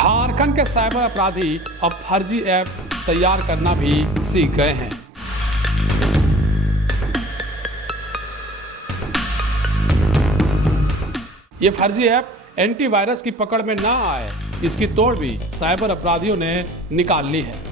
झारखंड के साइबर अपराधी अब फर्जी ऐप तैयार करना भी सीख गए हैं। ये फर्जी ऐप एंटीवायरस की पकड़ में ना आए, इसकी तोड़ भी साइबर अपराधियों ने निकाल ली है।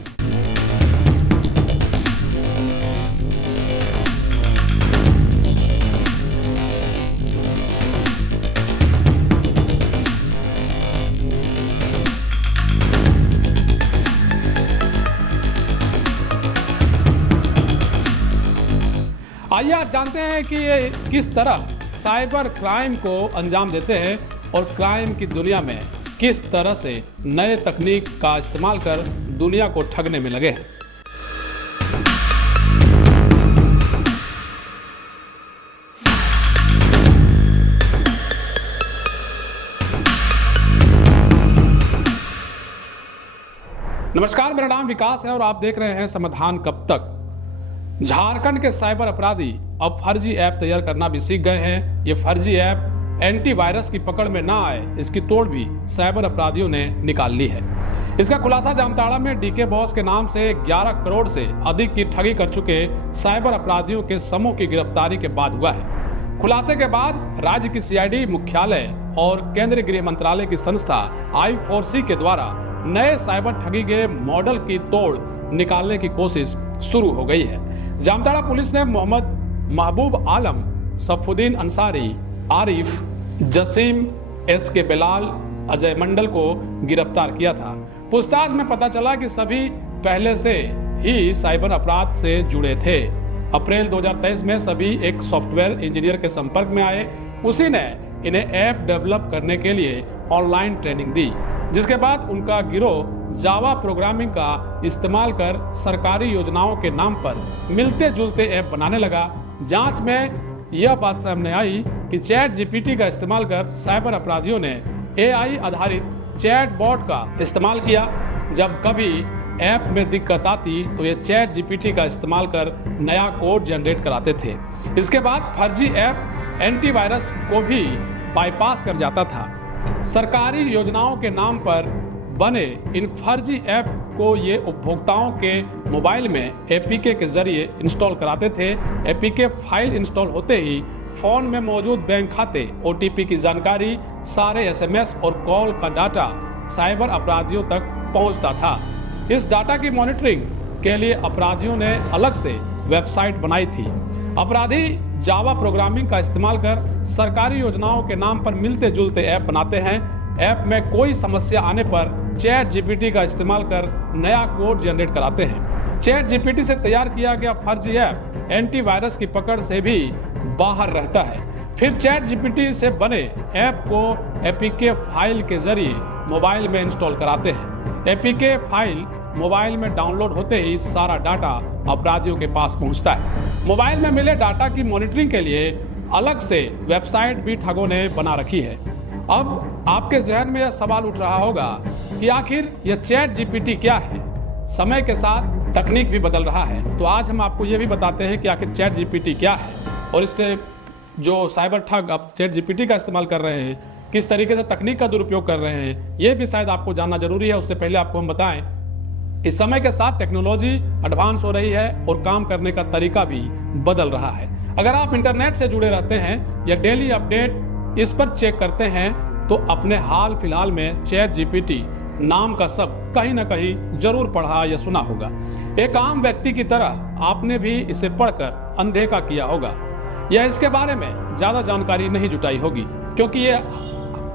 आइए आज जानते हैं कि ये किस तरह साइबर क्राइम को अंजाम देते हैं और क्राइम की दुनिया में किस तरह से नए तकनीक का इस्तेमाल कर दुनिया को ठगने में लगे हैं। नमस्कार, मेरा नाम विकास है और आप देख रहे हैं समाधान कब तक। झारखंड के साइबर अपराधी अब फर्जी ऐप तैयार करना भी सीख गए हैं। ये फर्जी ऐप एंटीवायरस की पकड़ में ना आए, इसकी तोड़ भी साइबर अपराधियों ने निकाल ली है। इसका खुलासा जामताड़ा में डीके बॉस के नाम से 11 करोड़ से अधिक की ठगी कर चुके साइबर अपराधियों के समूह की गिरफ्तारी के बाद हुआ है। खुलासे के बाद राज्य की सीआईडी मुख्यालय और केंद्रीय गृह मंत्रालय की संस्था I4C के द्वारा नए साइबर ठगी के मॉडल की तोड़ निकालने की कोशिश शुरू हो गई है। जामताड़ा पुलिस ने मोहम्मद महबूब आलम, सफुद्दीन अंसारी, आरिफ, जसीम, SK बेलाल, अजय मंडल को गिरफ्तार किया था। पूछताछ में पता चला कि सभी पहले से ही साइबर अपराध से जुड़े थे। अप्रैल 2023 में सभी एक सॉफ्टवेयर इंजीनियर के संपर्क में आए। उसी ने इन्हें ऐप डेवलप करने के लिए ऑनलाइन ट्रेनिंग दी, जिसके बाद उनका गिरोह जावा प्रोग्रामिंग का इस्तेमाल कर सरकारी योजनाओं के नाम पर मिलते जुलते ऐप बनाने लगा। जांच में यह बात सामने आई कि चैट जीपीटी का इस्तेमाल कर साइबर अपराधियों ने AI आधारित चैट बॉट का इस्तेमाल किया। जब कभी ऐप में दिक्कत आती तो ये चैट जीपीटी का इस्तेमाल कर नया कोड जनरेट कराते थे। इसके बाद फर्जी ऐप एंटीवायरस को भी बाईपास कर जाता था। सरकारी योजनाओं के नाम पर बने इन फर्जी ऐप को ये उपभोक्ताओं के मोबाइल में APK के जरिए इंस्टॉल कराते थे। APK फाइल इंस्टॉल होते ही फोन में मौजूद बैंक खाते, OTP की जानकारी, सारे SMS और कॉल का डाटा साइबर अपराधियों तक पहुंचता था। इस डाटा की मॉनिटरिंग के लिए अपराधियों ने अलग से वेबसाइट बनाई थी। अपराधी जावा प्रोग्रामिंग का इस्तेमाल कर सरकारी योजनाओं के नाम पर मिलते जुलते ऐप बनाते हैं। ऐप में कोई समस्या आने पर चैट जीपीटी का इस्तेमाल कर नया कोड जनरेट कराते हैं। चैट जीपीटी से तैयार किया गया फर्जी ऐप एंटीवायरस की पकड़ से भी बाहर रहता है। फिर चैट जीपीटी से बने ऐप को APK फाइल के जरिए मोबाइल में इंस्टॉल कराते हैं। APK फाइल मोबाइल में डाउनलोड होते ही सारा डाटा अपराधियों के पास पहुंचता है। मोबाइल में मिले डाटा की मॉनिटरिंग के लिए अलग से वेबसाइट भी ठगों ने बना रखी है। अब आपके जहन में यह सवाल उठ रहा होगा कि आखिर यह चैट जीपीटी क्या है। समय के साथ तकनीक भी बदल रहा है, तो आज हम आपको यह भी बताते हैं कि आखिर चैट जीपीटी क्या है और इससे जो साइबर ठग अब चैट जीपीटी का इस्तेमाल कर रहे हैं, किस तरीके से तकनीक का दुरुपयोग कर रहे हैं, यह भी शायद आपको जानना जरूरी है। उससे पहले आपको हम बताएं, इस समय के साथ टेक्नोलॉजी एडवांस हो रही है और काम करने का तरीका भी बदल रहा है। अगर आप इंटरनेट से जुड़े रहते हैं या डेली अपडेट इस पर चेक करते हैं तो अपने हाल फिलहाल में चैट जीपीटी नाम का शब्द कहीं ना कहीं जरूर पढ़ा या सुना होगा। एक आम व्यक्ति की तरह आपने भी इसे पढ़कर अनदेखा किया होगा या इसके बारे में ज्यादा जानकारी नहीं जुटाई होगी, क्योंकि ये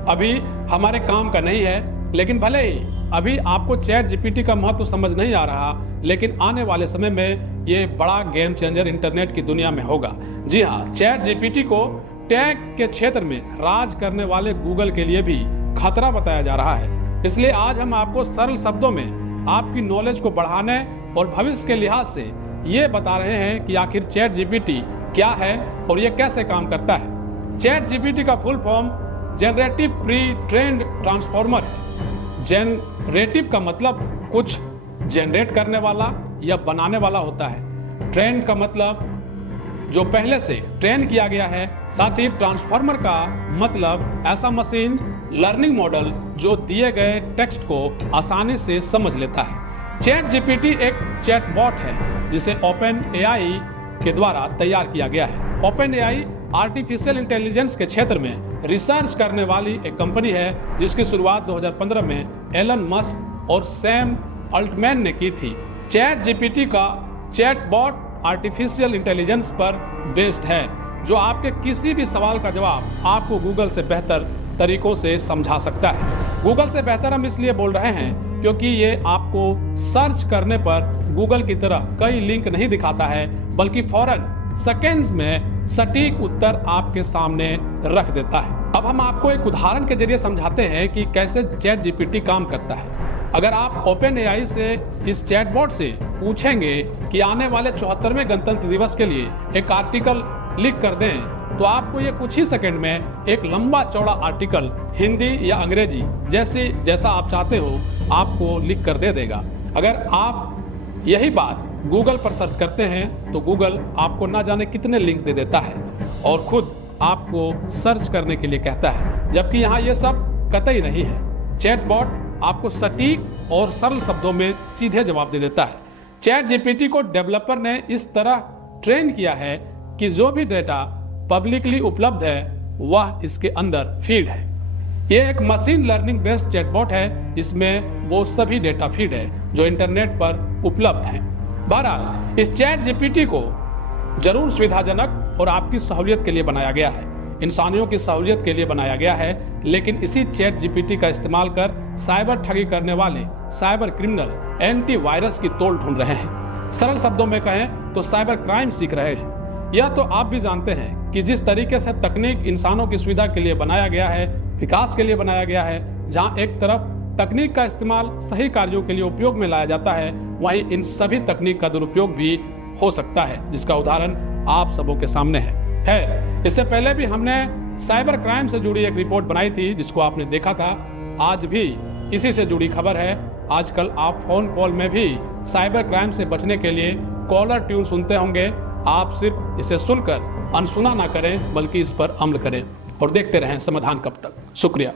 अभी हमारे काम का नहीं है। लेकिन भले ही अभी आपको चैट जीपीटी का महत्व समझ नहीं आ रहा, लेकिन आने वाले समय में ये बड़ा गेम चेंजर इंटरनेट की दुनिया में होगा। जी हाँ, चैट जीपीटी को टैग के क्षेत्र में राज करने वाले गूगल के लिए भी खतरा बताया जा रहा है। इसलिए आज हम आपको सरल शब्दों में आपकी नॉलेज को बढ़ाने और भविष्य के लिहाज से ये बता रहे हैं कि आखिर चैट जीपीटी क्या है और ये कैसे काम करता है। चैट जीपीटी का full form generative pre trained transformer है। जनरेटिव का मतलब कुछ जनरेट करने वाला या बनाने वाला होता है। ट्रेंड का मतलब जो पहले से ट्रेन किया गया है। साथ ही ट्रांसफार्मर का मतलब ऐसा मशीन लर्निंग मॉडल जो दिए गए टेक्स्ट को आसानी से समझ लेता है। चैट जीपीटी एक चैटबॉट है जिसे ओपन एआई के द्वारा तैयार किया गया है। ओपन एआई आर्टिफिशियल इंटेलिजेंस के क्षेत्र में रिसर्च करने वाली एक कंपनी है जिसकी शुरुआत 2015 में एलन मस्क और सैम अल्टमैन ने की थी। चैट जीपीटी का चैटबॉट आर्टिफिशियल इंटेलिजेंस पर बेस्ड है जो आपके किसी भी सवाल का जवाब आपको गूगल से बेहतर तरीकों से समझा सकता है। गूगल से बेहतर हम इसलिए बोल रहे हैं क्योंकि ये आपको सर्च करने पर गूगल की तरह कई लिंक नहीं दिखाता है, बल्कि फौरन सेकेंड्स में सटीक उत्तर आपके सामने रख देता है। अब हम आपको एक उदाहरण के जरिए समझाते हैं कि कैसे चैट जीपीटी काम करता है। अगर आप ओपन एआई से इस चैटबॉट से पूछेंगे कि आने वाले 74वें गणतंत्र दिवस के लिए एक आर्टिकल लिख कर दें, तो आपको ये कुछ ही सेकंड में एक लंबा चौड़ा आर्टिकल हिंदी या अंग्रेजी जैसा आप चाहते हो आपको लिख कर दे देगा। अगर आप यही बात गूगल पर सर्च करते हैं तो गूगल आपको ना जाने कितने लिंक दे देता है और खुद आपको सर्च करने के लिए कहता है, जबकि यहाँ ये सब कतई नहीं है। चैटबॉट आपको सटीक और सरल शब्दों में सीधे जवाब दे देता है। चैट जीपीटी को डेवलपर ने इस तरह ट्रेन किया है कि जो भी डेटा पब्लिकली उपलब्ध है वह इसके अंदर फीड है। यह एक मशीन लर्निंग बेस्ड चैटबॉट है जिसमें वो सभी डेटा फीड है जो इंटरनेट पर उपलब्ध है। बहरहाल इस चैट जीपीटी को जरूर सुविधाजनक और आपकी सहूलियत के लिए बनाया गया है, इंसानियों की सहूलियत के लिए बनाया गया है, लेकिन इसी चैट जीपीटी का इस्तेमाल कर साइबर ठगी करने वाले साइबर क्रिमिनल एंटीवायरस की तोड़ ढूंढ रहे हैं। सरल शब्दों में कहें तो साइबर क्राइम सीख रहे हैं। यह तो आप भी जानते हैं कि जिस तरीके से तकनीक इंसानों की सुविधा के लिए बनाया गया है, विकास के लिए बनाया गया है, जहां एक तरफ तकनीक का इस्तेमाल सही कार्यों के लिए उपयोग में लाया जाता है, वहीं इन सभी तकनीक का दुरुपयोग भी हो सकता है, जिसका उदाहरण आप सबों के सामने है। इससे पहले भी हमने साइबर क्राइम से जुड़ी एक रिपोर्ट बनाई थी जिसको आपने देखा था। आज भी इसी से जुड़ी खबर है। आजकल आप फोन कॉल में भी साइबर क्राइम से बचने के लिए कॉलर ट्यून सुनते होंगे। आप सिर्फ इसे सुनकर अनसुना ना करें बल्कि इस पर अमल करें और देखते रहें समाधान कब तक। शुक्रिया।